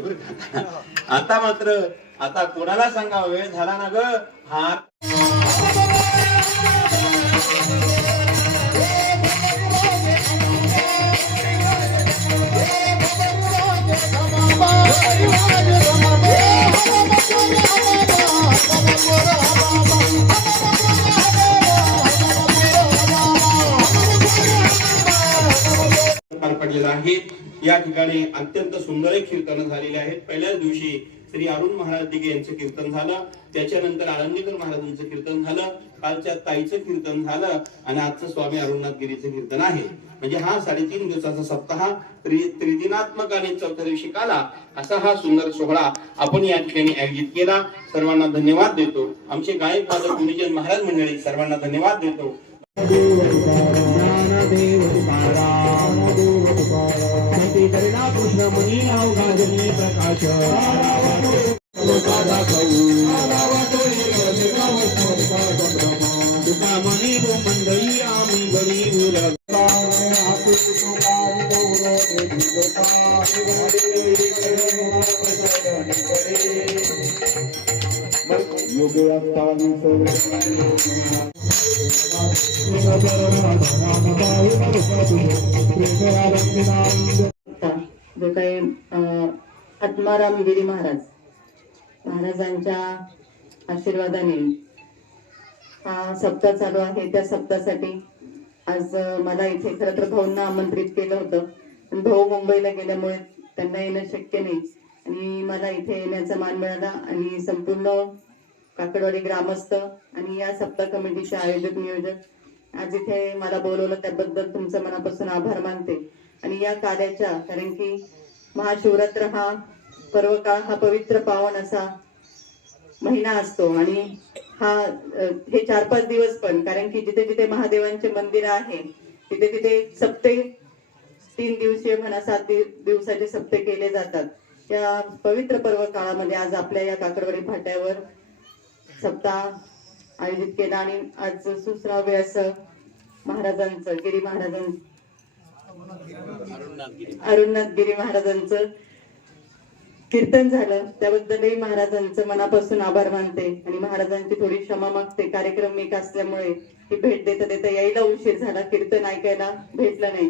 होते बरं का. आता मात्र आता कोणाला सांगा वेळ झाला ना ग. हा पार पडलेला आहे. या ठिकाणी अत्यंत सुंदर कीर्तन झालेले आहेत. पहिल्याच दिवशी श्री अरुण महाराज दिघे यांचं कीर्तन झालं, त्याच्यानंतर आळंदीकर महाराजांचं कीर्तन झालं, कालच्या ताईचं कीर्तन झालं आणि आजचं स्वामी अरुणनाथ गिरीचं कीर्तन आहे. म्हणजे हा 3.5 दिवसाचा सप्ताह त्रिदिनात्मक आणि चौथ्या दिवशी काला असा हा सुंदर सोहळा आपण या ठिकाणी आयोजित केला. सर्वांना धन्यवाद देतो. आमचे गायक वादक गुरुजन महाराज मंडळी सर्वांना धन्यवाद देतो. कृष्ण मुनी गाजनी प्रकाश मनी मंडई आम्ही गरीब जे काही आत्माराम गिरी महाराजांच्या आशीर्वादाने हा सप्ताह चालू आहे. त्या सप्ताहासाठी आज मला इथे खरं तर भाऊंना आमंत्रित केलं होतं, पण भाऊ मुंबईला गेल्यामुळे त्यांना येणं शक्य नाही आणि मला इथे येण्याचा मान मिळाला आणि संपूर्ण काकडवाडी ग्रामस्थ आणि या सप्ताह कमिटीचे आयोजक नियोजक आज इथे मला बोलवलं त्याबद्दल तुमचं मनापासून आभार मानते. आणि या कार्याच्या कारण की महाशिवरात्र हा पर्व काळ हा पवित्र पावन असा महिना असतो आणि हा हे 4-5 दिवस पण कारण की जिथे जिथे महादेवांचे मंदिर आहे तिथे तिथे सप्ते 3 दिवसीय म्हणा 7 दिवसाचे सप्ते केले जातात. या पवित्र पर्व काळामध्ये आज आपल्या या काकडवाडी फाट्यावर सप्ताह आयोजित केला आणि आज सुश्राव्य असं महाराजांचं अरुणनाथ गिरी महाराजांचं कीर्तन झालं. त्याबद्दलही महाराजांचं मनापासून आभार मानते आणि महाराजांची थोडी क्षमा मागते. कार्यक्रम एक असल्यामुळे ही भेट देता देता यायला उशीर झाला, कीर्तन ऐकायला भेटलं नाही.